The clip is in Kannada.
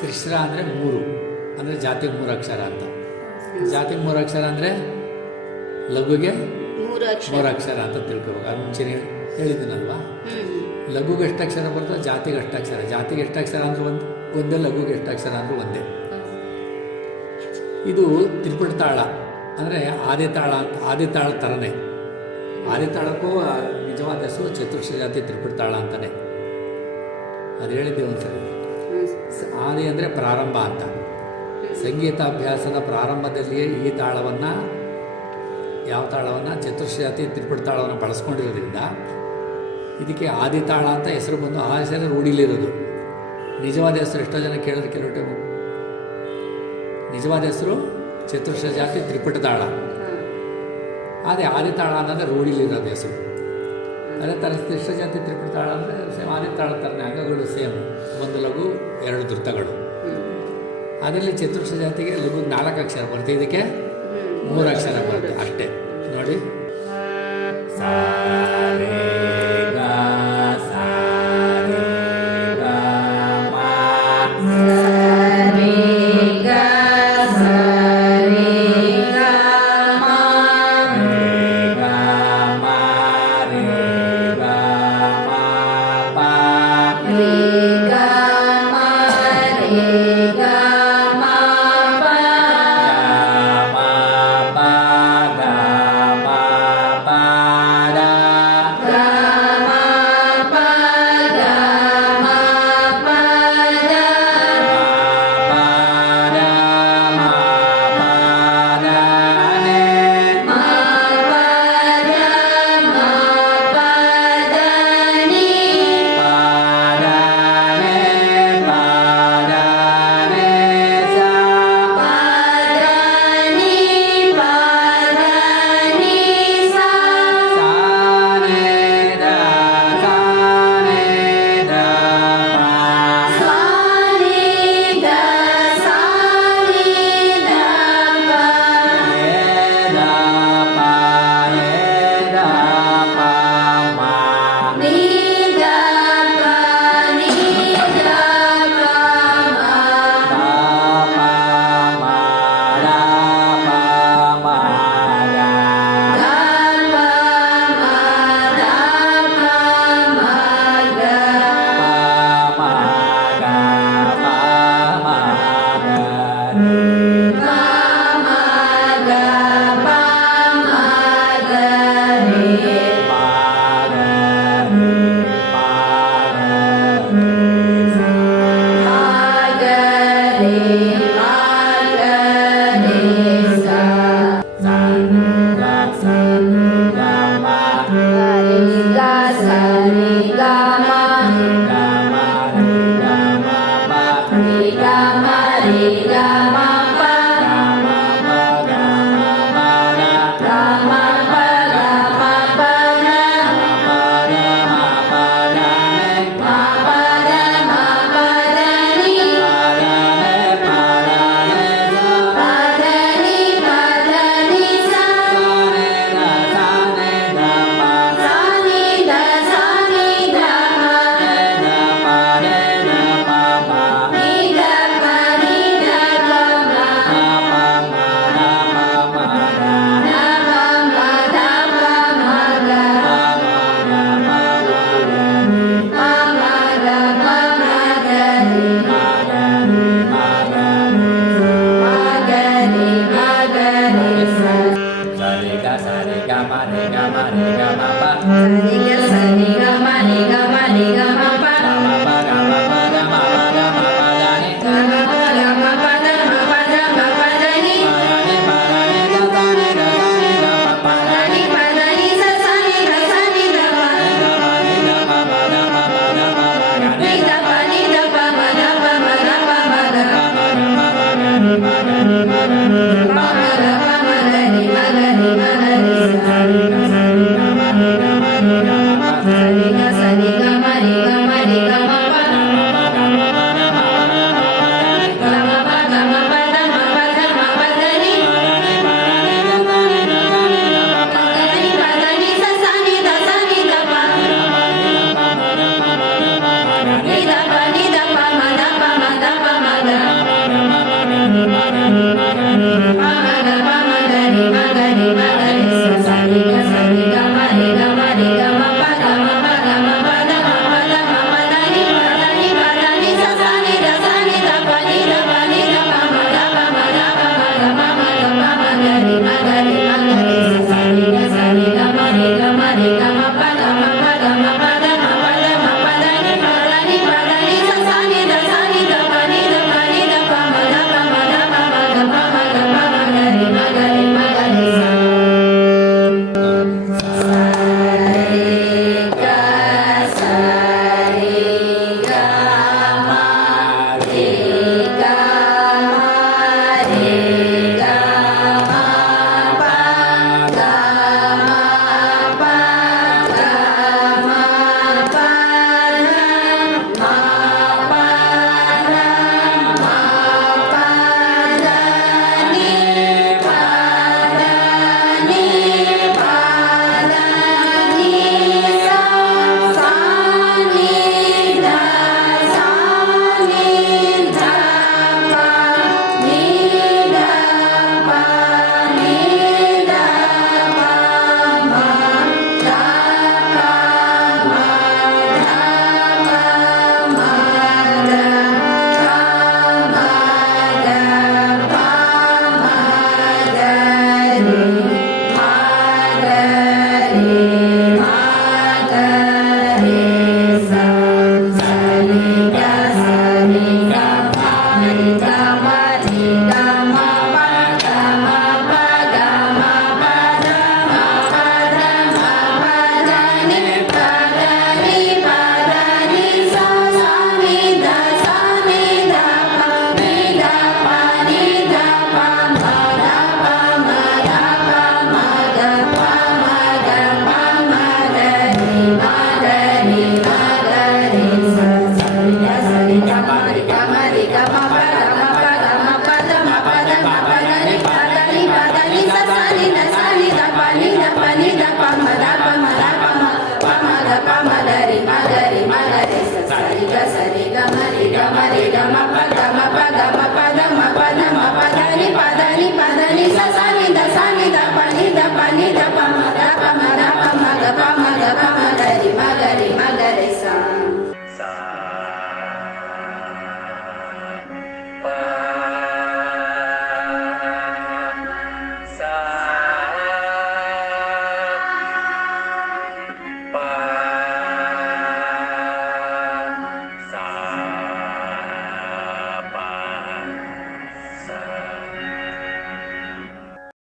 ಕೃಷ್ಣ ಅಂದರೆ ಮೂರು ಅಂದರೆ ಜಾತಿಗೆ ಮೂರು ಅಕ್ಷರ ಅಂತ. ಜಾತಿಗೆ ಮೂರು ಅಕ್ಷರ ಅಂದರೆ ಲಘುಗೆ ಮೂರು ಅಕ್ಷರ ಅಂತ ತಿಳ್ಕೊಬೇಕು. ಅದು ಮುಂಚೆನೇ ಹೇಳಿದ್ದೀನಲ್ವಾ ಲಘುಗೆ ಎಷ್ಟು ಅಕ್ಷರ ಬರ್ತದೆ ಜಾತಿಗೆ ಅಷ್ಟಾಕ್ಷರ ಅಕ್ಷರ. ಜಾತಿಗೆ ಎಷ್ಟು ಅಕ್ಷರ ಅಂದ್ರೆ ಒಂದು ಒಂದೇ ಲಘುಗೆ ಎಷ್ಟು ಅಕ್ಷರ ಅಂದ್ರೆ ಒಂದೇ. ಇದು ತ್ರಿಪುಟ ತಾಳ. ಅಂದರೆ ಆದಿ ತಾಳ ಅಂತ ಆದಿ ತಾಳ ಥರನೇ ಆದಿ ತಾಳಕ್ಕೂ ನಿಜವಾದ ಹೆಸರು ಚತುರ್ಶ ಜಾತಿ ತ್ರಿಪುಟ ತಾಳ ಅಂತಾನೆ. ಅದು ಹೇಳಿದ್ದೆ ಒಂದ್ಸರಿ. ಆದಿ ಅಂದರೆ ಪ್ರಾರಂಭ ಅಂತ. ಸಂಗೀತಾಭ್ಯಾಸದ ಪ್ರಾರಂಭದಲ್ಲಿಯೇ ಈ ತಾಳವನ್ನು ಯಾವ ತಾಳವನ್ನು ಚತುರ್ಶಾತಿ ತ್ರಿಪುಟ ತಾಳವನ್ನು ಬಳಸ್ಕೊಂಡಿರೋದ್ರಿಂದ ಇದಕ್ಕೆ ಆದಿ ತಾಳ ಅಂತ ಹೆಸರು ಬಂದು ಆ ಹೆಸರು ರೂಢಿಲಿರೋದು. ನಿಜವಾದ ಹೆಸರು ಎಷ್ಟೋ ಜನ ಕೇಳಿದ್ರೆ ಕೆಲವು ಟೈಮು. ನಿಜವಾದ ಹೆಸರು ಚತುರ್ಶ ಜಾತಿ ತ್ರಿಪುಟ ತಾಳ. ಅದೇ ಆದಿ ತಾಳ ಅನ್ನೋದು ರೂಢಿಲಿರೋದು ಹೆಸರು. ಅದೇ ಥರ ತ್ರಿಷ್ಟ ಜಾತಿ ತ್ರಿಪುಟ ತಾಳ ಅಂದರೆ ಸೇಮ್ ಆದಿ ತಾಳ ಥರನೇ ಅಂಗಗಳು ಸೇಮ್. ಒಂದು ಲಘು ಎರಡು ಧೃತಗಳು. ಅದರಲ್ಲಿ ಚತುರ್ಶ ಜಾತಿಗೆ ಲಘು ನಾಲ್ಕು ಅಕ್ಷರ ಬರುತ್ತೆ. ಇದಕ್ಕೆ ಮೂರು ಅಕ್ಷರ ಬರುತ್ತೆ ಅಷ್ಟೇ. ನೋಡಿ. Hare 嗯。